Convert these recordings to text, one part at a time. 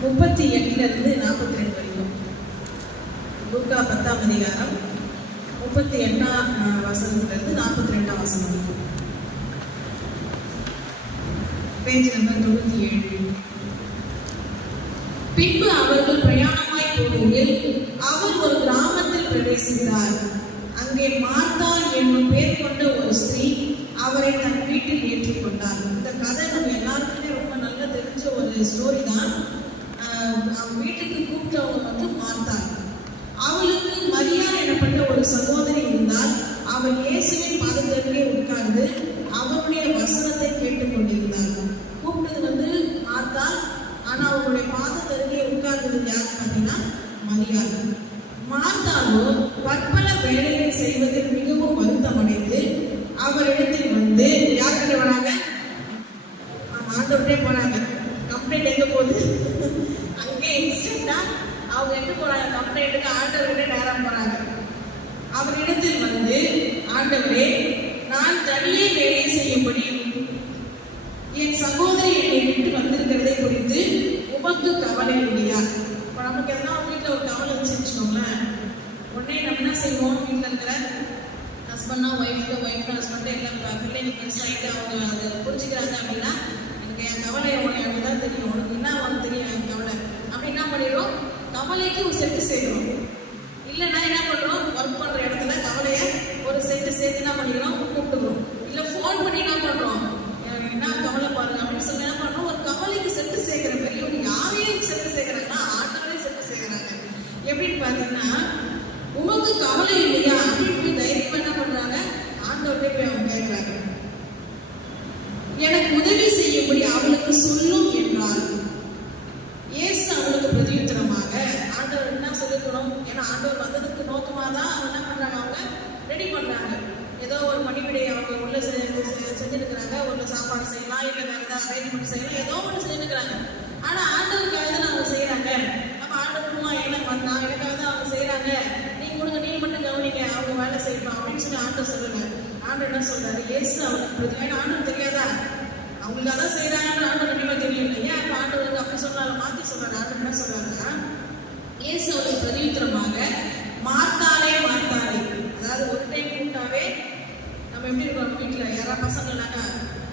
38 42 வரைக்கும். லூக்கா 10ஆம் அதிகாரம் 38ஆம் வசனத்திலிருந்து 42ஆம் வசனம் வரைக்கும். Page number 97. பின்பு அவர்கள் பிரயாணமாய் போகையில் அவர் ஒரு கிராமத்தில் பிரவேசித்தார். அங்கே மார்த்தாள் என்னும் பேர் கொண்ட ஒரு ஸ்திரீ அவரை தன் வீட்டில் ஏற்றிக் கொண்டார். இந்த கதை நம்ம எல்லாருக்குமே ரொம்ப நல்லா தெரிஞ்ச ஒரு ஸ்டோரி தான். அவன் வீட்டுக்கு கூப்பிட்டவங்க மார்த்தாள். அவளுக்கு மரியா எனப்பட்ட ஒரு சகோதரி இருந்தால். அவள் இயேசுவின் பாதத்திலே உட்கார்ந்து அவருடைய வசனத்தை கேட்டுக் கொண்டிருந்தாள். கூப்பிட்டது மார்த்தாள். ஆனா அவருடைய பாதத்திலே உட்கார்ந்தது யார் பார்த்தீங்கன்னா மரியாள். மார்த்தாளோ பற்பல வேலையை செய்வதில் மிகவும் வருத்தமடைந்து அவரிடத்தில் வந்து யார்கிட்ட வராங்க? ஆண்டவரே போறாங்க. கம்ப்ளைண்ட் எங்க போகுது? அங்கே இன்ஸ்டன்டா அவங்க எங்க போறாங்க? கம்ப்ளைண்ட்டுக்கு ஆண்டவர்கிட்ட நேரம் போறாங்க. அவரிடத்தில் வந்து, ஆண்டவரே, நான் தனியே வேலை செய்யும்படி என் சகோதரி என்னை விட்டு வந்திருக்கிறதை குறித்து உமக்கு கவலை இல்லையா? இப்போ நமக்கு எல்லாம் வீட்டில் ஒரு கவலை வச்சுக்கோங்களேன். உடனே நம்ம என்ன செய்வோம்? வீட்டில் இருக்கிற ஹஸ்பண்டா ஒய்ஃப்னா ஹஸ்பண்ட் எல்லாம் பிள்ளைங்க பெருசாகிட்டு அவங்க அதை புரிஞ்சுக்கிறாங்க அப்படின்னா, எனக்கு என் கவலை எனக்கு தான் தெரியும், உனக்கு என்ன உனக்கு தெரியும் என் கவலை அப்படி என்ன பண்ணிடுறோம்? கவலைக்கு ஒரு செட்டு சேர்க்கிறோம். இல்லைன்னா என்ன பண்ணுறோம்? ஒர்க் பண்ணுற இடத்துல கவலையை ஒரு செட்டு சேர்த்து என்ன பண்ணிக்கிறோம்? கூப்பிட்டுக்கிறோம். இல்லை ஃபோன் பண்ணி என்ன பண்ணுறோம்? என்ன கவலை பாருங்க அப்படின்னு சொல்லி என்ன பண்ணுறோம்? ஒரு கவலைக்கு செட்டு சேர்க்கிற பெரியவங்க யாரையும் செட்டு சேர்க்குறாங்கன்னா ஆட்டோலையும் செட்டு சேர்க்குறாங்க. எப்படின்னு பார்த்தீங்கன்னா, உனக்கு கவலை இல்லையா அப்படின்னு தைரியமா என்ன பண்றாங்க? ஆண்டவர்கிட்ட போய் அவங்க கேட்கிறாங்க. எனக்கு உதவி செய்யும்படி அவளுக்கு சொல்லும் என்றார். இயேசு அவளுக்கு பிரதியுத்தரமாக, ஆண்டவர் என்ன சொல்லிக்கணும்? ஏன்னா ஆண்டவர் வந்ததுக்கு நோக்கமாக தான் அவங்க என்ன பண்றாங்க? அவங்க ரெடி பண்றாங்க. ஏதோ ஒரு பணிவிடையை அவங்க உள்ள செஞ்சுருக்கிறாங்க. உள்ள சாப்பாடு செய்யலாம், இல்லை வேற ஏதாவது அரேஞ்ச்மெண்ட் செய்யலாம், ஏதோ ஒன்று செஞ்சுருக்கிறாங்க. ஆனா ஆண்டவருக்காக தான் அவங்க செய்யறாங்க. அப்ப ஆண்டவருமா எனக்கு வந்தான், எனக்காக தான் அவங்க செய்யறாங்க, நீ மட்டும் கவனிங்க, அவங்க வேலை செய்யணும் அப்படின்னு சொல்லி ஆண்டவர் சொல்லுங்க. ஆண்டவர் என்ன சொல்றாரு? இயேசு அவனுக்கு ஆண்டவர் தெரியாதா? அவங்களுக்காக தான் செய்யறாங்கன்னு ஆண்டவர் கண்டிப்பா தெரியும் இல்லையா? அப்ப ஆண்டவருக்கு அப்படி சொன்னாலும் மாத்தி சொல்றாரு. ஆண்டவர் என்ன சொல்றாருன்னா, இயேசு அவளுக்கு பிரதியுத்தரமாக, மார்த்தாளே மார்த்தாளே, அதாவது ஒரு டைம் கூப்பிட்டாவே நம்ம எப்படி இருக்கோம்? வீட்டுல யாராவது பசங்களாங்க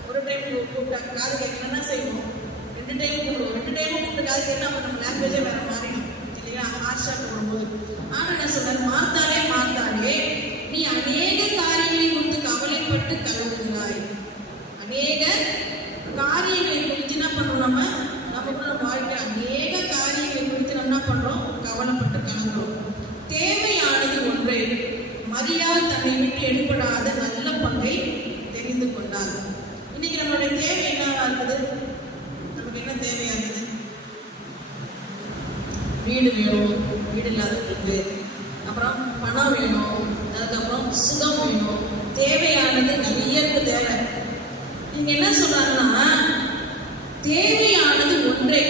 ஒரு டைம் கூப்பிட்டா காது கேட்கலன்னா செய்வோம். 2 டைம் கூப்பிடுவோம். 2 டைம் கூப்பிட்டு காது கேட்டா நம்ம லாங்குவேஜே வேற மாறிடும் இல்லையா? ஆஷாக்கு போடும்போது ஆண்டவர் என்ன சொல்றாரு? மார்த்தாளே மார்த்தாளே, நீ அநேக காரியங்களை குறித்து கவலைப்பட்டு கலங்குகிறாய். அநேக காரியங்களை குறித்து என்ன பண்றோம்? நம்ம வாழ்க்கை அநேக காரியங்களை குறித்து நம்ம என்ன பண்றோம்? கவலைப்பட்டு கலங்குறோம். தேவையானது ஒன்றே. மரியாள் தன்னை விட்டு எடுபடாத நல்ல பங்கை தெரிந்து கொண்டார். இன்னைக்கு நம்மளுடைய தேவை என்னவா இருக்குது? நமக்கு என்ன தேவையா இருக்குது? வீடு வேணும், வீடு இல்லாதவங்களுக்கு. அப்புறம் பணம் வேணும், அதுக்கப்புறம் சுகம் வேணும். தேவையானது நிறைய தேவை. நீங்க என்ன சொல்றாங்கன்னா, தேவையானது ஒன்றே.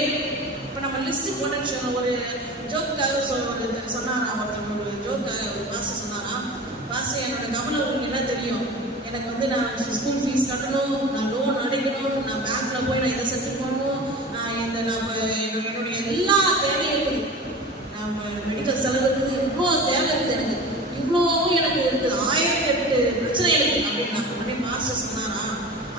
இப்ப நம்ம லிஸ்ட் போட்டு ஒரு ஜோக்காக சொன்னாரா? ஒருத்தவங்க ஒரு ஜோக்காக ஒரு பாஸ்டர் சொன்னாரா? பாஸ்டர், என்னோட கவலை உங்களுக்கு என்ன தெரியும்? எனக்கு நான் ஸ்கூல் ஃபீஸ் கட்டணும், நான் லோன் அடைக்கணும், நான் பேங்க்ல போய் நான் இதை செட்டில் பண்ணணும், என்னுடைய எல்லா தேவையும் இருக்குது. நம்ம மெடிக்கல் செலவுக்கு இவ்வளோ தேவை இருக்குது, எனக்கு இவ்வளோவும் எனக்கு இருக்குது, 1008 பிரச்சனை இருக்குது அப்படின்னா உடனே மாஸ்டர் சொன்னாரா?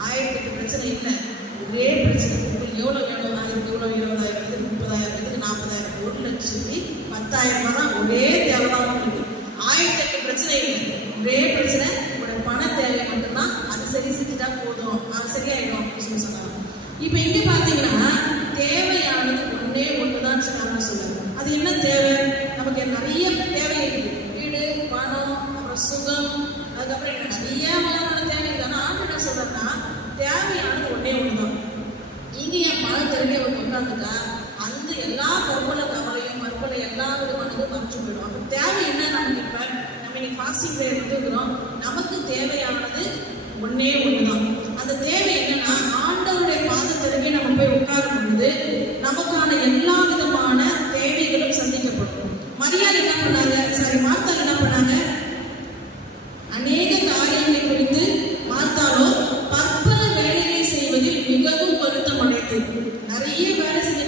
1008 பிரச்சனை இல்லை, ஒரே பிரச்சனை. உங்களுக்கு எவ்வளோ வேணும்? அதுக்கு எவ்வளோ? 20,000, இதுக்கு 30,000, இதுக்கு 40,000, 1,10,000 தான் ஒரே தேவை தான் உங்களுக்கு. 1008 பிரச்சனை இல்லை, ஒரே பிரச்சனை. உங்களோட பண தேவை மட்டும்தான். அது சரி செஞ்சுட்டா போதும், அது சரியாயிடும் அப்படின்னு சொல்லி சொன்னாங்க. இப்போ இங்கே பார்த்தீங்கன்னா தேவையானது ஒன்றே ஒன்றுதான் சொல்லுவாங்க. அது என்ன தேவை? நமக்கு நிறைய தேவை இருக்குது. வீடு, பணம், அப்புறம் சுகம், அதுக்கப்புறம் நிறைய வளமான தேவை இருக்குது. ஆனால் ஆண்டு என்ன சொல்றதுன்னா தேவையானது ஒன்றே ஒன்றுதான். இங்கே என் பணம் தெரிஞ்ச ஒரு உட்காந்துட்டா அந்த எல்லா கவலையும் மறுபலை எல்லா விதமானதும் மறைச்சு போயிடும். அப்போ தேவை என்ன நமக்கு? இப்போ நம்ம இன்னைக்கு ஃபாஸ்டிங் ப்ரேயர் இருக்கிறோம். நமக்கு தேவையானது ஒன்றே ஒன்றுதான். அந்த தேவை என்னன்னா, ஆண்டவருடைய பாதத்திற்கே நம்ம போய் உட்காரும் பொழுது நமக்கான எல்லா விதமான தேவைகளும் சந்திக்கப்படும். மரியாள் என்ன பண்ணாங்க? மார்த்தாள் என்ன பண்ணாங்க? அநேக காரியங்களை குறித்து மார்த்தாளோ பற்பல வேலைகளை செய்வதில் மிகவும் வருத்தம் அடைந்து நிறைய வேலை செஞ்ச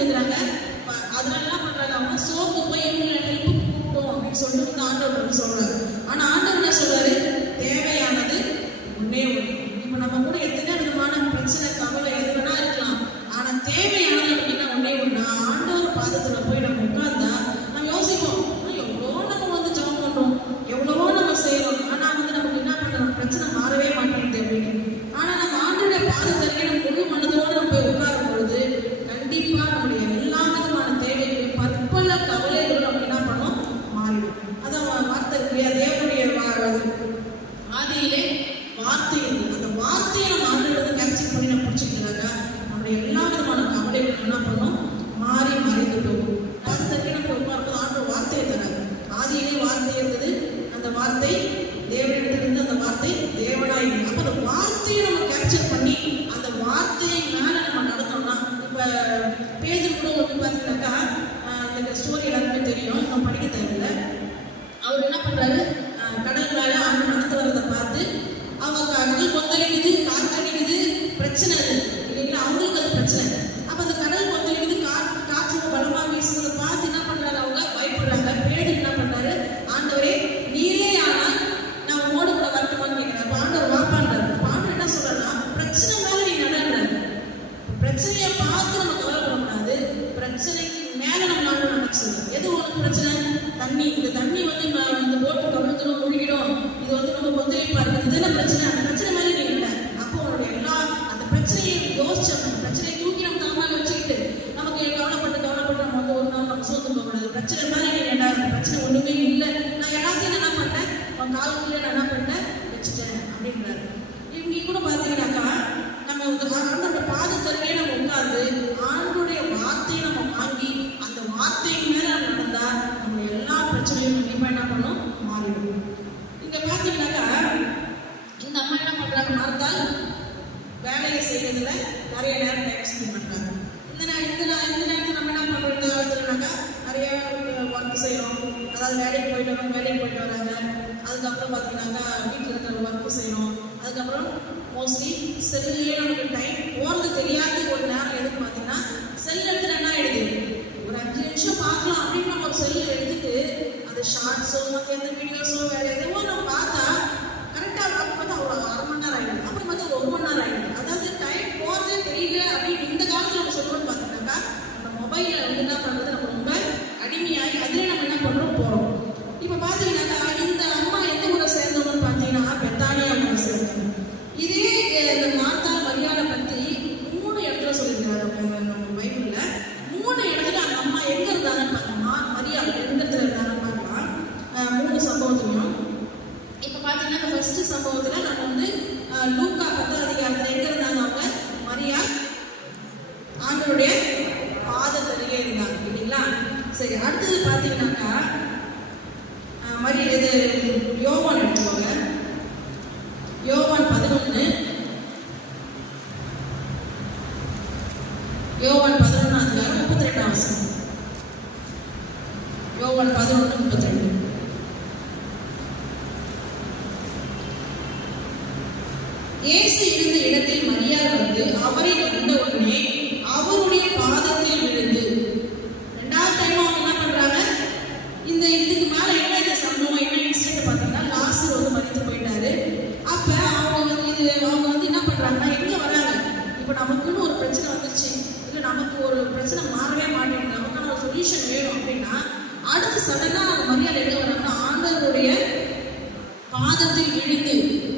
பேதர் கூட வந்து பார்த்தீங்கன்னாக்கா இந்த ஸ்டோரி எல்லாருக்குமே தெரியும், நம்ம படிக்க தேவையில்லை. அவர் என்ன பண்ணுறாரு, கடல் மேலே ஆண்டு நடந்து வரதை பார்த்து அவங்க கடல் கொந்தளிக்குது, காற்றடிக்குது, பிரச்சனை அது இல்லைங்களா, அவங்களுக்கு அது பிரச்சனை. அப்போ அந்த கடல் கொந்தளிக்குது, காற்று பலமாக வீசுறதை பார்த்து என்ன பண்ணுறாங்க, அவங்க பயப்படுறாங்க. பேதர் என்ன பண்ணுறாரு, ஆண்டவரே நீரே ஆனால் நான் உங்களோட கூட வரட்டுமான்னு கேட்குறேன். அப்போ ஆண்டவர் வாப்பான்றாரு. ஆண்டவர் என்ன சொல்றாருன்னா, பிரச்சனை மேலே நீ நடன்றாரு. பிரச்சனையை பார்த்து நம்ம கவலைப்படக்கூடாது, பிரச்சனைக்கு மேலே நம்ம ஆண்டவர் நடக்க சொல்லுவோம். எது உனக்கு பிரச்சனை? தண்ணி. இந்த தண்ணி வந்து இந்த போட்டு கவிழ்ந்துடும், முழுகிடும், இது வந்து ரொம்ப கொந்தளிப்பா இருக்குது, இது என்ன பிரச்சனை? அந்த பிரச்சனை மேலே நீ இல்லை. அப்போ உன்னுடைய எல்லா அந்த பிரச்சனையை யோசிச்சு அந்த பிரச்சனையை தூக்கி நம்ம தலைமையில வச்சுக்கிட்டு நமக்கு கவலைப்பட்டு நம்ம வந்து ஒரு நாள் நம்ம சோர்ந்து போகக்கூடாது. பிரச்சனை மாதிரி நீ என்ன, பிரச்சனை ஒண்ணுமே இல்லை, நான் எல்லாத்தையும் என்ன பண்ணேன், உன் காலக்குள்ளே நான் என்ன பண்ணேன் வச்சுட்டேன் அப்படின்றாரு. இவங்க கூட பார்த்தீங்கன்னாக்கா நம்ம ஆண்டோட பாதத்தருகே நம்ம உட்கார்ந்து ஆண்டோடைய வார்த்தையை நம்ம வாங்கி அந்த வார்த்தைக்கு மேலே நம்ம நடந்தா நம்மளுடைய எல்லா பிரச்சனையும் கண்டிப்பாக என்ன பண்ணணும், மாறிடும். இங்கே பார்த்தீங்கன்னாக்கா இந்த அம்மா என்ன பண்ணுறாங்க, மறந்தால் வேலையை செய்யறதுல நிறைய நேரம் டைம் ஸ்பெண்ட் பண்ணுறாங்க. இந்த நேரத்தில் நம்ம என்ன பண்ணுறோம், இந்த காலத்துலனாக்கா நிறைய ஒர்க் செய்கிறோம். அதாவது வேலைக்கு போயிட்டு வராங்க. அதுக்கப்புறம் பார்த்தீங்கன்னாக்கா வீட்டில் இருக்கிற ஒர்க்கு செய்யணும். அதுக்கப்புறம் மோஸ்ட்லி செல்லுலேயே நமக்கு டைம் போகிறது தெரியாது. ஒரு நேரம் எதுக்கு பார்த்தீங்கன்னா செல் எடுத்துட்டு என்ன ஆயிடுது, ஒரு 5 நிமிஷம் பார்க்கலாம் அப்படின்னு நம்ம ஒரு செல்லை எடுத்துட்டு அந்த ஷார்ட்ஸோ மற்ற எந்த வீடியோஸோ வேறு எதுவோ நம்ம பார்த்தா கரெக்டாக பார்க்கும்போது ஒரு 1/2 மணி நேரம் ஆகிடுது, அப்புறம் வந்து 1 மணி நேரம் ஆகிடுது. அதாவது டைம் போகிறதே தெரியல அப்படின்னு இந்த காலத்தில் நம்ம சொல்லணும்னு பார்த்தீங்கன்னாக்கா நம்ம மொபைலில் வந்து என்ன பண்ணுறது, நம்ம ரொம்ப அடிமையாகி அதிலே நம்ம என்ன பண்ணுறோம் போகிறோம். இப்போ பார்த்தீங்கன்னாக்கா இந்த அம்மா எந்த ஊரை சேர்ந்தவங்கன்னு பார்த்தீங்கன்னா பெத்தானியா ஊரை சேர்ந்தவங்க. இதே இந்த மார்த்தா மரியாதை பற்றி 3 இடத்துல சொல்லியிருக்கிறாங்க நம்ம பைபிளில். 3 இடத்துல அந்த அம்மா எங்கே இருந்தாங்கன்னு பார்த்தோம்னா மரியாதை எந்த இடத்துல இருந்தாங்கன்னு பார்க்கலாம். 3 சம்பவத்துலையும் இப்போ பார்த்தீங்கன்னா ஃபர்ஸ்ட் சம்பவத்தில் நம்ம வந்து லூக்கா 10ஆம் அதிகாரத்தில் எங்கே இருந்தாங்க, அவங்க மரியா ஆண்டவருடைய பாதத்தருகே இருந்தாங்க இல்லைங்களா. சரி, அடுத்தது பார்த்தீங்கன்னாக்கா இது யோவான் எடுத்துக்கோங்க. யோவான் 11 அதிகாரம் 32ஆம் வசனம். யோவான் 11:32. இயேசு இருந்த இடத்தில் மரியாள் வந்து அவரை கண்ட உடனே அவருடைய பாதத்தில் விழுந்து. 2வது டைம் அவங்க என்ன பண்றாங்க, இதுக்கு மேல என்ன இந்த சம்பவம் என்ன இன்சிடென்ட் பார்த்தீங்கன்னா லாசர் வந்து மரித்து போயிட்டாரு. அப்ப அவங்க வந்து என்ன பண்றாங்கன்னா எங்க வராங்க, இப்ப நமக்குன்னு ஒரு பிரச்சனை வந்துருச்சு, இல்ல நமக்கு ஒரு பிரச்சனை மாறவே மாட்டேங்குது, நமக்கான ஒரு சொல்யூஷன் வேணும் அப்படின்னா அடுத்து சடனா மரியாதை எங்க வராங்கன்னா ஆண்டவருடைய பாதத்தில் விழுந்து.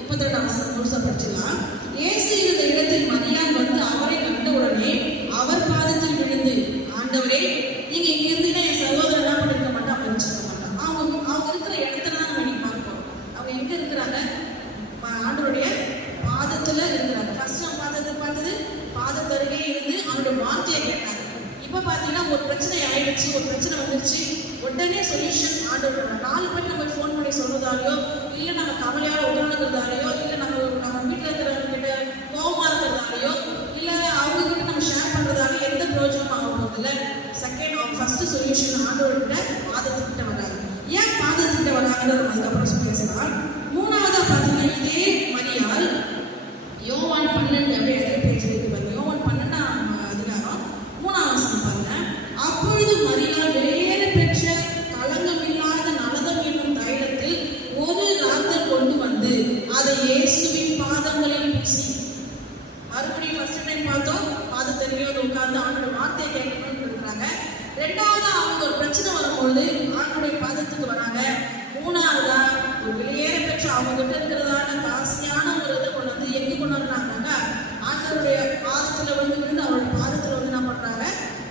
32ஆம் வசனம் முழுசா படிச்சிடலாம். இயேசு இருந்த இடத்தில் மரியாள் வந்து அவரை கண்ட உடனே அவர் பாதத்தில் விழுந்து, ஆண்டவரே நீங்க இங்க இருந்தீங்கன்னா என் சகோதரர் என்ன பண்ணிருக்க மாட்டான், மறிச்சிருக்க மாட்டான். அவங்க இருக்கிற இடத்துல தான் நம்ம இன்னைக்கு பார்ப்போம். அவங்க எங்க இருக்கிறாங்க, ஆண்டவருடைய பாதத்துல இருக்கிறாங்க. ஃபர்ஸ்ட் நம்ம பாதத்தை பார்த்தது பாதத்தருகே இருந்து அவருடைய வார்த்தையை கேட்டாங்க. இப்ப பாத்தீங்கன்னா ஒரு பிரச்சனை ஆயிடுச்சு, ஒரு பிரச்சனை வந்துருச்சு, உடனே சொல்யூஷன் ஆண்டவர். 4 பேர் நம்ம ஃபோன் பண்ணி சொல்றதாலையோ இல்லை நம்ம கவலையால் உட்காந்துக்கிறதாலையோ இல்லை நம்ம வீட்டில் இருக்கிறவங்க கிட்ட கோபமா இருக்கிறதாலையோ இல்லை அவங்க கிட்ட நம்ம ஷேர் பண்றதாலையோ எந்த பிரயோஜனம் ஆக போதில்லை. ஃபர்ஸ்ட் சொல்யூஷன் ஆண்டவர்கிட்ட பாதத்துக்கிட்ட வராங்க. ஏன் பாதத்துக்கிட்ட வராங்கன்னு நம்ம அதுக்கப்புறம் பேசலாம். 3வதா பார்த்தீங்கன்னா இதே மரியாள் யோவான் 12 அப்படியே பேஜ் இருக்கு பாருங்க. யோவான் 12ஆம் அதிகாரம் 3ஆம் வசனம் பாருங்க. அப்பொழுது மரியாள் வெளியேற பெற்ற களங்கமில்லாத நலதம் என்னும் தைலத்தில் ஒரு ராத்தல் கொண்டு வந்து அதை இயேசுவின் பாதங்களில் பூசி. மறுபடியும் ஃபர்ஸ்ட் டைம் பார்த்தோம் பாதத்தருகே உட்கார்ந்து ஆண்டோட வார்த்தையை கேட்கணும்னு இருக்கிறாங்க. 2வது அவங்க ஒரு பிரச்சனை வரும்பொழுது ஆண்டோடைய பாதத்துக்கு வராங்க. 3வதா ஒரு வெளியேற பெற்ற அவங்க கிட்ட இருக்கிறதான காசியான ஒரு இதை கொண்டு வந்து எங்க கொண்டு வந்தாங்கன்னாக்கா ஆண்டவருடைய பாதத்துல விழுந்து அவருடைய பாதத்துல வந்து என்ன பண்றாங்க,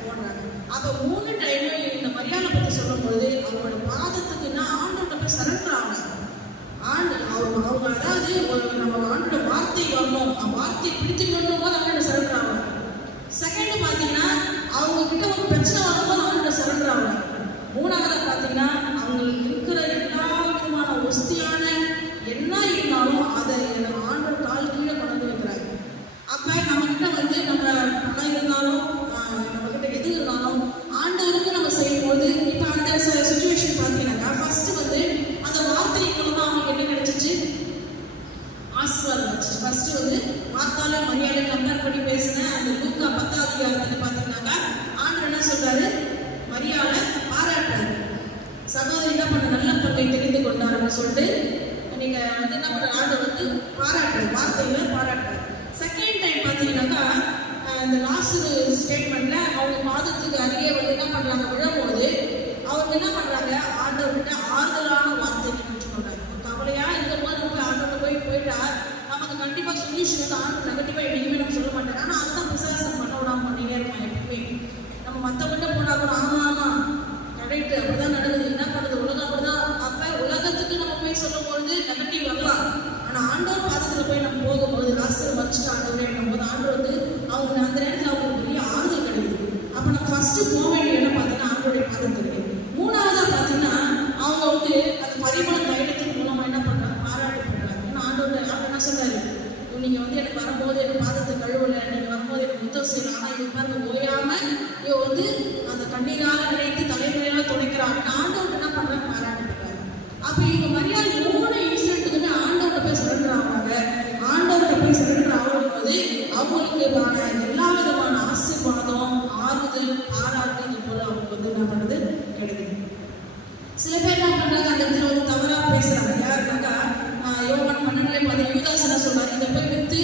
போடுறாங்க. அப்ப 3 டைமும் இந்த மரியாதை பத்தி சொல்லும் பொழுது அவங்களோட பாதத்துக்குன்னா ஆண்டோட போய் சரண்டர் ஆகலாம். அவங்க அதாவது நம்ம ஆண்டோட வார்த்தை வரணும், வார்த்தையை பிடித்துக்கணும் போது அவங்களோட சரண்டர் ஆகலாம். செகண்ட் பார்த்தீங்கன்னா அவங்க கிட்ட ஒரு பிரச்சனை வரும்போது அவங்களோட சரண்டர் ஆகலாம். 3வதா பார்த்தீங்கன்னா அவங்களுக்கு இருக்கிற எல்லா விதமான ஒஸ்தியான என்ன இருந்தாலும் அதை ஆண்டோட கால் கீழே கொண்டு வந்து வைக்கிறாங்க. அப்ப நம்ம கிட்ட வந்து நம்ம பணம் இருந்தாலும் நம்ம கிட்ட எது சொல்றாரு? மரியாதை பாராட்டுறாரு. சகோதரி என்ன பண்ண, நல்ல பங்கை தெரிந்து கொண்டாருன்னு சொல்லிட்டு நீங்க வந்து என்ன பண்ற, ஆண்டவர் வந்து பாராட்டுறாரு, வார்த்தையில பாராட்டுறாரு. செகண்ட் டைம் பார்த்தீங்கன்னாக்கா இந்த லாஸ்ட் ஸ்டேட்மெண்ட்ல அவங்க பாதத்துக்கு அருகே வந்து என்ன பண்றாங்க, விழும்போது அவங்க என்ன பண்றாங்க, ஆண்டவர்கிட்ட ஆறுதலான வார்த்தை பெற்றுக்கொண்டாங்க. கவலையா இருக்கும் போது நம்ம ஆண்டவர்கிட்ட போயிட்டா நமக்கு கண்டிப்பா சொல்யூஷன் வந்து ஆண்டவர் நெகட்டிவா எங்கேயுமே நம்ம சொல்ல மாட்டாங்க. ஆனா அதுதான் விசாசம் பண்ண விடாம பண்ணிட்டே இருப்போம் எப்பவுமே. நம்ம மற்றவங்கிட்ட போனா கூட ஆமா ஆமா கரெக்ட் அப்படிதான் நடக்குது, என்ன பண்ணுறது, உலகம் அப்படிதான். அப்ப உலகத்துக்கு நம்ம போய் சொல்லும் பொழுது நெகட்டிவ் வரலாம். ஆனா ஆண்டவர் பாதத்துல போய் நம்ம போகும்போது லாஸ்ட் மறைச்சிட்டு ஆண்டவரே போது ஆண்டவர் வந்து அவங்க அந்த நேரத்தில் அவங்களுக்கு பெரிய ஆறுதல் கிடைக்குது. அப்ப நம்ம ஃபர்ஸ்ட் போக வேண்டிய இடம் பார்த்தீங்கன்னா ஆண்டோடைய பாதத்துக்கு. மூணாவதா பார்த்தீங்கன்னா அவங்க வந்து அந்த பரிமள தைலத்தின் மூலமா என்ன பண்றாங்க, பாராட்டு பண்றாங்க. ஏன்னா ஆண்டோட என்ன சொல்றாரு, நீங்க வந்து எனக்கு வரும்போது எனக்கு பாதத்தை கழுவல, நீங்க வரும்போது எனக்கு முத்தம் செய்யலாம், ஆனா இவங்க பாருங்க ஓயாம இவ வந்து அந்த கண்ணீராக நினைத்து தலைமுறையாக துடைக்கிறாங்க. ஆண்டவர்கிட்ட என்ன பண்றாங்க, பாராட்டு பண்றாங்க. அப்ப இவங்க மரியாதை 3 இன்சிடென்ட்டுக்குமே ஆண்டவர்கிட்ட போய் சரண்டர் ஆவாங்க. ஆண்டவர்கிட்ட போய் சரண்டர் ஆகும்போது அவங்களுக்கு எல்லா விதமான ஆசீர்வாதம், ஆறுதல், பாராட்டு இது போல அவங்க வந்து என்ன பண்றது கிடைக்குது. சில பேர் என்ன பண்றாங்க, அந்த இடத்துல வந்து தவறா பேசுறாங்க. யாருனாக்கா யோவான் 12:10 யூதாஸ் என்ன சொல்றாரு, இதை போய் வித்து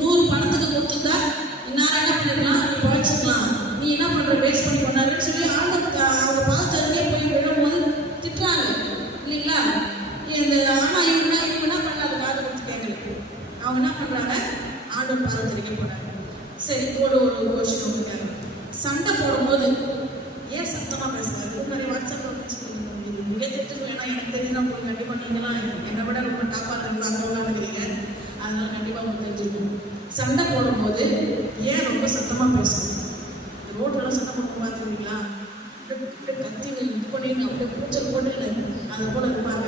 100 பணத்துக்கு கொடுத்துட்டா இன்னார என்ன பண்ணிடலாம், நீ பழச்சிக்கலாம், நீ என்ன பண்ற வேஸ்ட் பண்ணி கொண்டாருன்னு சொல்லி அவங்க பாதத்தே போய் விடும்போது திட்டுறாங்க இல்லைங்களா. இந்த ஆனா இவங்க என்ன பண்ணாங்க, காது கொடுத்து கேட்கல. அவங்க என்ன பண்றாங்க, ஆண்டவர் பாதத்திரிக்க போறாங்க. சரி, ஒரு கொஸ்டின் கொடுக்குறாங்க. சண்டை போடும்போது ஏன் சத்தமா பேசுறாரு? நிறைய வாட்ஸ்அப்ல இங்கே திட்டுங்க. ஏன்னா எனக்கு தெரியுது உங்களுக்கு கண்டிப்பா நீங்களாம் என்னை விட ரொம்ப டாப்பா இருக்கிறீங்க, அதனால கண்டிப்பா உங்களுக்கு தெரிஞ்சுக்கணும். சண்டை போடும்போது ஏன் ரொம்ப சத்தமா பேசணும்? ரோட்லாம் சண்டை போட்டு பார்த்துருக்கீங்களா? கத்திங்க இது பண்ணிங்க அப்படியே கூச்சல் போட்டு அதை போல இருப்பாங்க.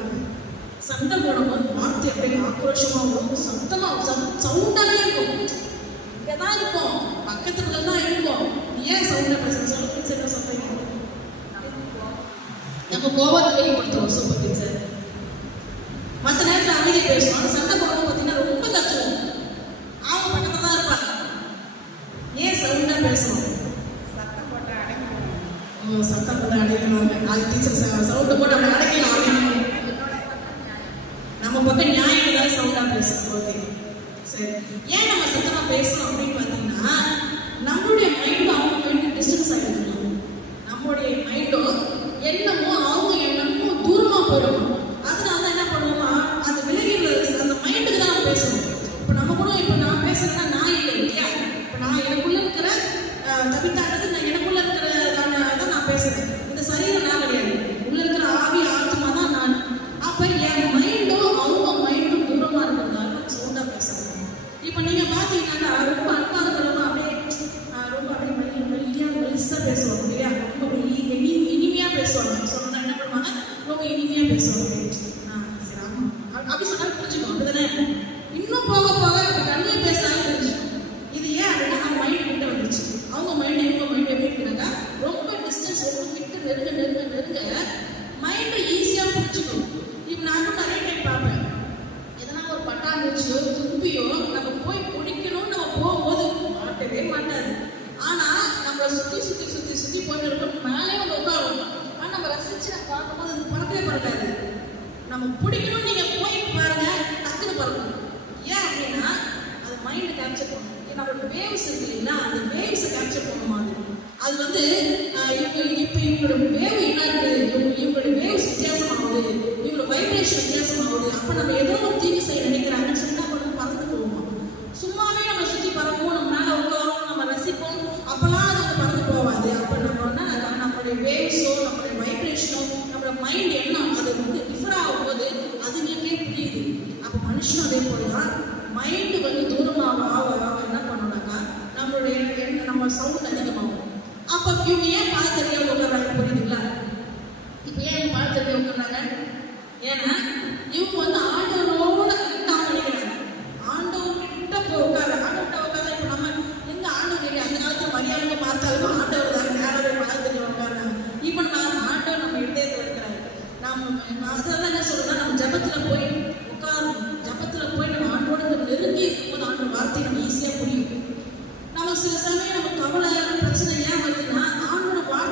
சண்டை போடும்போது வார்த்தை அப்படியே ஆக்ரோஷமா வரும், சத்தமா சவுண்டாவே இருக்கும். இங்கதான் இருப்போம், பக்கத்துல தான் இருப்போம். ஏன் சவுண்டா பேசுறோம்? சொல்லுங்க, என்ன சொல்றீங்க? நம்ம கோபத்தை வெளிப்படுத்துவோம். Super teacher. மற்ற நேரத்தில் அமைதியை பேசுவோம். சண்டை போடும்போது பார்த்தீங்கன்னா ரொம்ப கத்துவோம். அவங்க பக்கத்துல தான் இருப்பாங்க. ஏன் சவுண்டா பேசுவோம்? சத்தம் போட்டு அடைக்கணும். சத்தம் போட்டு அடைக்கணும். அது டீச்சர் சவுண்டு போட்டு அப்படி அடைக்கலாம். நம்ம பக்கம் நியாயம் ஏதாவது சவுண்டா பேசுறோம். ஓகே, சரி. ஏன் நம்ம சத்தமா பேசுறோம் அப்படின்னு பார்த்தீங்கன்னா நம்மளுடைய மைண்டும் அவங்க மைண்டும் டிஸ்டன்ஸ் ஆகிடுது. நம்மளுடைய மைண்டும் எண்ணமும் அவங்க எண்ணமும் தூரமா போயிடும். அதனால என்ன பண்ணுவோமா, அந்த விலகிடுறது அந்த மைண்டுக்கு தான் பேசணும். இப்போ நம்ம கூட இப்போ நான் பேசுறேன்னா நான் இல்லை இல்லையா, இப்போ நான் எனக்குள்ள இருக்கிற தவித்தாண்டது நான் எனக்குள்ள இருக்கிறதான தான் நான் பேசுறேன். இந்த சரீரம் நான் கிடையாது, உள்ள இருக்கிற ஆவி ஆத்மா தான் நான். அப்ப என் மைண்டும் அவங்க மைண்டும் தூரமா இருக்கிறதால நம்ம சவுண்டா பேசுறேன். இப்போ நீங்க பாத்தீங்கன்னா ரொம்ப அன்பா இருக்கிறவங்க அப்படியே ரொம்ப அப்படியே மெல்லியா பேசுவாங்க இல்லையா, ரொம்ப இனிமையா பேசுவாங்க. சொன்னா என்ன பண்ணுவாங்க, ரொம்ப இனிமையா பேசுவாங்க. சரி, ஆமா அப்படி சொன்னாலும் புரிஞ்சுக்கணும், அப்படிதானே? இன்னும் போக போக அப்படி கண்ணில் பேசினாலும் புரிஞ்சுக்கணும். இது ஏன் அப்படின்னா நம்ம மைண்ட் கிட்ட வந்துருச்சு. அவங்க மைண்ட் இவங்க மைண்ட் எப்படி இருக்குனாக்கா ரொம்ப டிஸ்டன்ஸ், ரொம்ப கிட்ட நெருங்க மைண்ட் ஈஸியா புரிஞ்சுக்கணும். இப்போ நான் நிறைய டைம் பார்ப்பேன், எதனா ஒரு பட்டாம்பூச்சியோ தும்பியோ நம்ம போய் பிடிக்கணும்னு நம்ம போகும்போது மாட்டவே மாட்டாது. ஆனா நம்மளை சுத்தி போயிட்டு இருக்கோம், மேலே வந்து உட்காரும். ஆனா நம்ம ரசிச்சு பார்க்கும்போது அது பறக்கவே பறக்காது. நம்ம பிடிக்கணும்னு நீங்க போய் பாருங்க, டக்குன்னு பறக்கும். ஏன் அப்படின்னா அது மைண்ட் கேப்சர் பண்ணும். நம்மளோட வேவ்ஸ் இருக்கு இல்லைன்னா, அந்த வேவ்ஸை கேப்சர் பண்ணுமா அது வந்து இப்போ இவங்களோட வேவ் என்ன இருக்கு, இவங்களோட வேவ்ஸ் வித்தியாசமாகுது, இவங்களோட வைப்ரேஷன் வித்தியாசமாகுது. அப்ப நம்ம ஏதோ ஒரு தீங்கு செய்ய நினைக்கிறாங்கன்னு சொல்லி என்ன பண்ணுவோம், பறந்து போவோம். சும்மாவே நம்ம சுற்றி பறப்போம், நம்ம மேலே உட்காரோம், நம்ம ரசிப்போம். அப்பெல்லாம் அது பறந்து போவாது. அப்ப நம்ம நம்மளுடைய வேவ்ஸோ நம்மளுடைய வைப்ரேஷனோ நம்மளோட மைண்ட் எண்ணம் அது வந்து டிஃபர் ஆகும் போது அதுங்களுக்கே புரியுது. அப்ப மனுஷனும் அதே போலதான் மைண்டு வந்து தூரமாக ஆக என்ன பண்ணோம்னாக்கா நம்மளுடைய நம்ம சவுண்ட் அதிகமாகும். அப்ப இவங்க ஏன் பாதத்தறியா உட்கார்றாங்க புரியுதுங்களா? இப்ப ஏன் பாதத்தறியா உட்கார்றாங்க? ஏன்னா இவங்க வந்து ஆண்டவரோட கிட்ட நினைக்கிறாங்க. ஆண்டவர் கிட்ட போய் உட்கார, ஆண்டவர்கிட்ட உட்கார. இப்ப நம்ம எங்க ஆண்டவர் அந்த காலத்துல மரியாதை பார்த்தாலும் ஆண்டவர் தான் நேரவே பாதத்தறியா உட்கார்றாங்க. இப்ப நம்ம ஆண்டவர் நம்ம இதயத்துல இருக்கிறாரு. நம்ம அதெல்லாம் என்ன சொல்றோம்னா நம்ம ஜபத்துல போய் உட்காரணும். ஜபத்துல போய் நம்ம ஆண்டோட நெருங்கி இருக்கும்போது ஆண்டோட வார்த்தை நம்ம ஈஸியா புரியும். நம்ம சில சமயம் நம்ம கவலை பிரச்சனை ஏன் வருதுன்னா ஆண்டோட வார்த்தை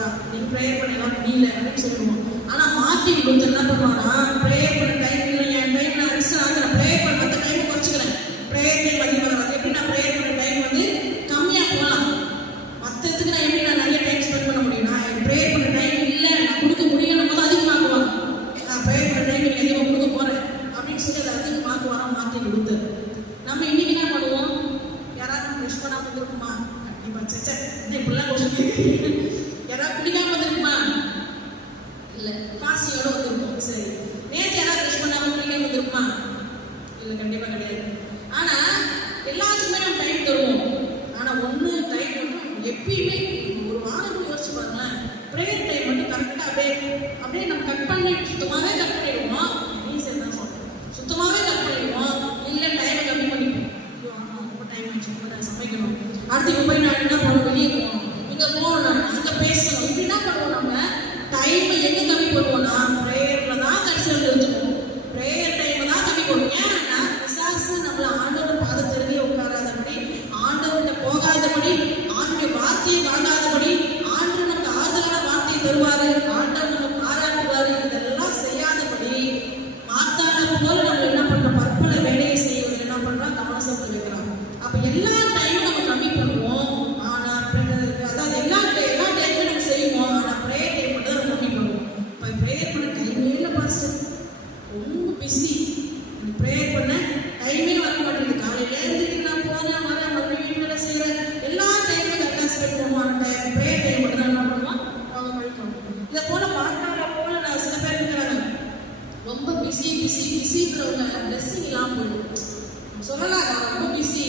சொல்றா, நீ ப்ரேயர் பண்ணலாம் முடியல அப்படின்னு சொல்லுவோம். ஆனா மார்ட்டின் லூத்தர் என்ன பண்ணுவானா, ப்ரேயர் பண்ண டைம் இல்லை, என் டைம் நான் எக்ஸ்ட்ரா நான் ப்ரேயர் பண்ண மற்ற டைம் குறைச்சிக்கிறேன், ப்ரேயர் டைம் அதிகமாக வராது. எப்படி நான் ப்ரேயர் பண்ண டைம் வந்து கம்மியாக போகலாம், மற்றதுக்கு நான் எப்படி நான் நிறைய டைம் ஸ்பெண்ட் பண்ண முடியும், நான் ப்ரேயர் பண்ண டைம் இல்லை நான் கொடுக்க முடியணும் போது அதிகமாக்குவாங்க, நான் ப்ரேயர் பண்ண டைம் எனக்கு அதிகமாக கொடுக்க போகிறேன் அப்படின்னு சொல்லி அதை அதிகமாக்குவாராம் மார்ட்டின் லூத்தர். நம்ம இன்னைக்கு என்ன பண்ணுவோம், யாராவது நம்ம ப்ரெஷ் பண்ணாமல் வந்துருக்குமா, கண்டிப்பாக சச்சை இப்படிலாம் கொஞ்சம் யாராவது குடிக்காம வந்துருக்குமா, இல்லை பாசியோட வந்திருப்போம். சரி, நேற்று யாராவது ப்ரெஷ் பண்ணாமல் குடிக்காம வந்திருக்குமா, இல்லை கண்டிப்பாக கிடையாது. ஆனால் எல்லாத்துக்குமே நம்ம டைம் தருவோம். ஆனால் ஒன்று டைம் மட்டும் எப்பயுமே ஒரு வாரம் கூட யோசிச்சு பாருங்களேன், ப்ரேயர் டைம் மட்டும் கரெக்டாக அப்படியே நம்ம கட் பண்ணி சுத்தமாகவே கட் பண்ணிடுவோம். நீ சரி தான் சொல்கிறேன், சுத்தமாகவே கட் பண்ணிடுவோம். இல்லை டைமை கம்மி பண்ணிப்போம், ரொம்ப டைம் ஆச்சு, ரொம்ப நான் சமைக்கணும், அடுத்து இங்கே போய் நான் என்ன பண்ணணும், வெளியே போகணும், இங்கே போகணும், நான் அங்கே பேசணும், இப்படி என்ன பண்ணுவோம், நம்ம டைமை எங்கே கம்மி பண்ணுவோம்னா ப்ரேயரில் தான் கன்சல்ட் எடுத்துக்கணும், ப்ரேயர் டைமை தான் கம்மி பண்ணுவோம். ஏன்னா பிசாசு நம்மளை ஆண்டவர் பாதத்திலேயே உட்காராதபடி, ஆண்டவர்கிட்ட போகாதபடி, ஆண்டுடைய வார்த்தையை வாங்காதபடி, ஆண்டு நமக்கு ஆறுதலான வார்த்தையை தருவார், ஆண்டவர் நமக்கு பாராட்டுவார், இதெல்லாம் செய்யாதபடி மாத்தான போல நம்ம என்ன பண்ணுறோம், பற்பல வேலையை செய்வது என்ன பண்ணுறோம், கவனம் செலுத்த வைக்கிறோம். அப்போ எல்லா டைமும் நம்ம கம்மி பண்ணுவோம். ஆனால் அதாவது எல்லா டைமும் நம்ம செய்வோம். ஆனால் ப்ரேயர் டைம் மட்டும் தான் நம்ம கம்மி பண்ணுவோம். இப்போ ப்ரேயர் பண்ண டைமே இல்லை பாஸ்டர், ரொம்ப பிஸி, ப்ரேயர் பண்ண டைமே வர மாட்டேங்குது, காலையில இருந்து நான் போகிறேன் வரேன் மறுபடியும் வீட்டு வேலை செய்கிறேன், எல்லா டைமும் கரெக்டாக ஸ்பெண்ட் பண்ணுவோம். ப்ரேயர் டைம் மட்டும் தான் என்ன பண்ணுவோம், அவங்க கழிப்போம். இதை போல பார்த்தால போல நான் சில பேர் இருக்கிறாங்க ரொம்ப பிஸிங்கிறவங்க பிளெஸ்ஸிங் இல்லாமல் போயிடும். சொல்லலாம் ரொம்ப பிஸி,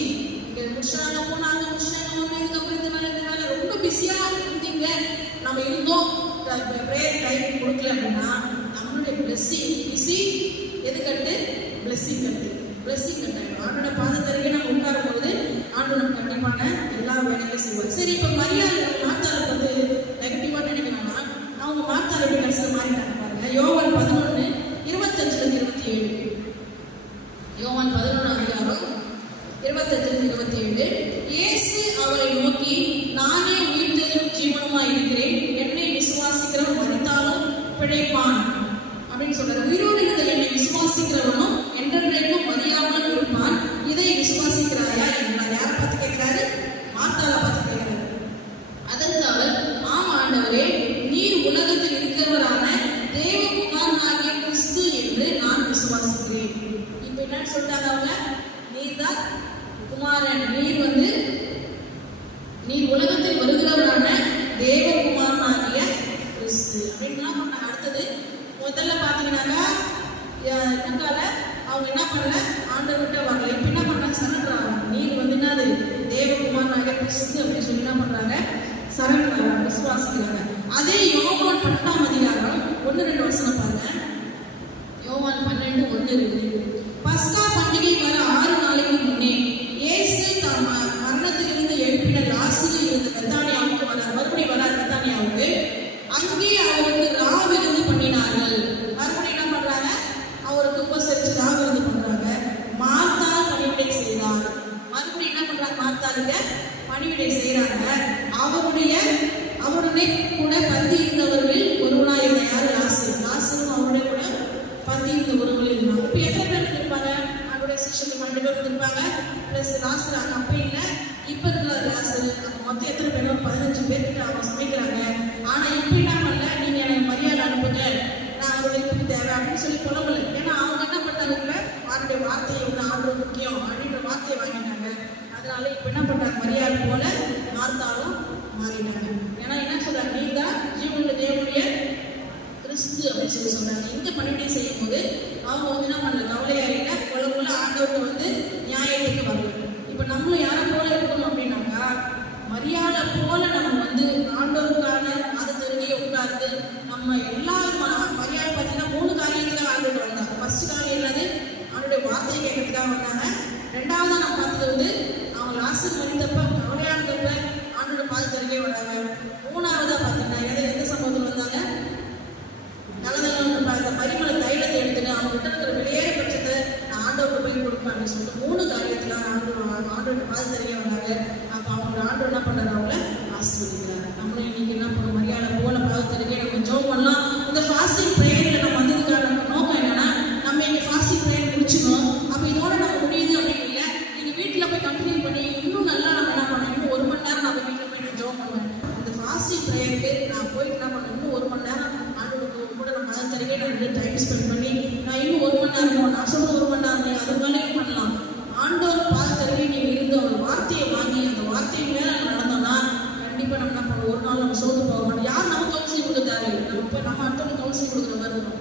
இங்கே முடிச்சாங்க போனாங்க முடிச்சாங்க இதுக்கப்புறம் இந்த வேலை ரொம்ப பிஸியாக இருந்தீங்க, நம்ம இருந்தோம் ப்ரேயர் டைம் கொடுக்கல அப்படின்னா நம்மளுடைய பிளெஸ்ஸிங் பிஸி எது கட்டு, பிளெஸ்ஸிங் கட்டாயிடும். ஆண்டோட பாதத்தருகே நம்ம உட்காரும் பொழுது ஆண்டு நம்ம கண்டிப்பான எல்லா வேலையும் செய்வார். சரி, இப்போ மரியாதை மார்த்தாளுக்கு வந்து நெகட்டிவாக நினைக்கிறாங்கன்னா அவங்க மார்த்தாள் எப்படி கடைசியில் மாறிட்டாங்க பாருங்க. யோவான் 11:25-27, யோவான் 11:25-27, இயேசு அவரை நோக்கி, நானே உயிர்த்தெழும் ஜீவனுமாய் இருக்கிறேன், என்னை விசுவாசிக்கிறவன் மரித்தாலும் பிழைப்பான் அப்படின்னு சொல்றாரு. உயிரோடு இருந்த என்னை விசுவாசிக்கிறவனும் என்றென்றைக்கும் மரியாமல் இருப்பான், இதை விசுவாசிக்கிறாயா என்றார். யாரை பார்த்து கேட்கிறாரு, மார்த்தாளை பார்த்து கேட்கிறாரு. அதற்கு அவர், ஆம் ஆண்டவரே, நீர் உலகத்தில் இருக்கிறவரான தேவகுமாரனாகிய கிறிஸ்து என்று நான் விசுவாசிக்கிறேன். இப்ப என்னன்னு சொல்லிட்டாங்க அவங்க, நீர் தான் குமாரன், நீர் உலகத்தில் வருகிறவரான தேவகுமாரனாகிய கிறிஸ்து அப்படின்லாம் பண்ணாங்க. அடுத்தது முதல்ல பார்த்தீங்கன்னாக்கா அவங்க என்ன பண்ணல, ஆண்டவர்கிட்ட வரல. இப்போ என்ன பண்ணாங்க, சரண்டர் நீர் வந்து என்னது தேவகுமாரனாகிய கிறிஸ்து அப்படின்னு சொல்லி என்ன பண்றாங்க, சரண்டர் விசுவாசிக்கிறாங்க. அதே யோவான் 12:1-2 பாருங்க. யோவான் 12:1-2, பஸ்கா பண்டிகை வர 6 நாளைக்கு முன்னே இயேசு தாம் மரணத்திலிருந்து எழுப்பின லாசரு இருந்த பெத்தானியாவுக்கு வரார். மறுபடியும் வரார் பெத்தானியாவுக்கு. அங்கே அவருக்கு ராவிருந்து பண்ணினார்கள். மறுபடியும் என்ன பண்றாங்க, அவருக்கு உபசரிச்சு ராவிருந்து பண்றாங்க. மார்த்தாள் பணிவிடை செய்தார். மறுபடியும் என்ன பண்றாங்க, மார்த்தாளுக்கு பணிவிடை செய்யறாங்க. அவருடைய கூட பந்தி இருந்தவர்கள் ஒருவனாக இருந்த யாரு, லாசரும் அவருடைய கூட பந்தி இருந்த ஒருவர்கள் இருந்தாங்க. இப்போ எத்தனை பேர் இருந்திருப்பாங்க, அவருடைய சிஷ்யர்கள் 12 பேர் இருந்திருப்பாங்க, பிளஸ் லாசர் அங்கே அப்போ இல்லை, இப்போ இருக்கிற லாசர் மொத்தம் எத்தனை பேர், 15 பேர்கிட்ட அவங்க சமைக்கிறாங்க. ஆனால் இப்போ என்ன பண்ணல, நீங்கள் எனக்கு மரியாதை அனுப்புங்க, நான் ஒரு ஹெல்ப்புக்கு தேவை அப்படின்னு சொல்லி புலம்பல. ஏன்னா அவங்க என்ன பண்ணாங்க, இப்போ அவருடைய வார்த்தையை வந்து ஆர்டர் முக்கியம் அப்படின்ற வார்த்தையை வாங்கிட்டாங்க. அதனால இப்போ என்ன பண்ணுறாங்க, மரியாதை போல மார்த்தாலும் மாறிட்டாங்க. ஏன்னா என்ன சொல்றாங்க, நீ தான் ஜீவனுடைய தேவனுடைய கிறிஸ்து அப்படின்னு சொல்லி சொல்றாங்க. இந்த பணிவிடை செய்யும் போது அவங்க வந்து என்ன பண்ணல, கவலையாயிட்ட போல ஆண்டவருக்கு வந்து நியாயத்துக்கு வரல. இப்போ நம்மளும் யாரை போல இருக்கணும் அப்படின்னாக்கா, மரியாதை போல நம்ம வந்து ஆண்டவருக்கான பாதத்தருகே உட்கார்ந்து நம்ம எல்லா மரியாதை பார்த்தீங்கன்னா 3 காரியத்துக்காக ஆண்டவர் வந்தாங்க. ஃபர்ஸ்ட் காரியம் என்னது, அவனுடைய வார்த்தையை கேட்கறதுக்காக வந்தாங்க. ரெண்டாவது நம்ம பார்த்தது வந்து அவங்க லாஸ்ட் மறித்தப்ப கவலையானதப்ப ஆண்டோட பாதத்தருகே வராங்க. மூணாவதா பார்த்தீங்கன்னா எந்த சம்பவத்தில் வந்தாங்க, நல்லதெல்லாம் அந்த பரிமள தைலத்தை எடுத்துட்டு அவங்க கிட்ட இருக்கிற வெளியேற பட்சத்தை நான் ஆண்டவருக்கு போய் கொடுப்பேன் சொல்லிட்டு 3 காரியத்துல ஆண்டோட பாதத்தருகே வந்தாங்க. அப்போ அவங்க ஆண்டவர் என்ன பண்றாரு, அவங்கள ஆசீர்வதிக்கிறார். நம்மளும் இன்னைக்கு என்ன பண்ண, மரியாதை போல ஸ்பெண்ட் பண்ணி நான் இன்னும் 1 மணி நேரம் நான் சொல்ல 1 மணி நேரம் அது மேலேயும் பண்ணலாம். ஆண்டவர் பாதத்தருகே நீங்கள் இருந்து அவர் வார்த்தையை வாங்கி அந்த வார்த்தை மேலே நம்ம நடந்தோம்னா கண்டிப்பாக நம்ம என்ன பண்ணுவோம், ஒரு நாள் நம்ம சோர்ந்து போக மாட்டோம். யார் நம்ம கவுன்சிலிங் கொடுக்க தேவையில்லை, நம்ம போய் நம்ம அடுத்தவங்க கவுன்சிலிங் கொடுக்குற மாதிரி இருக்கும்.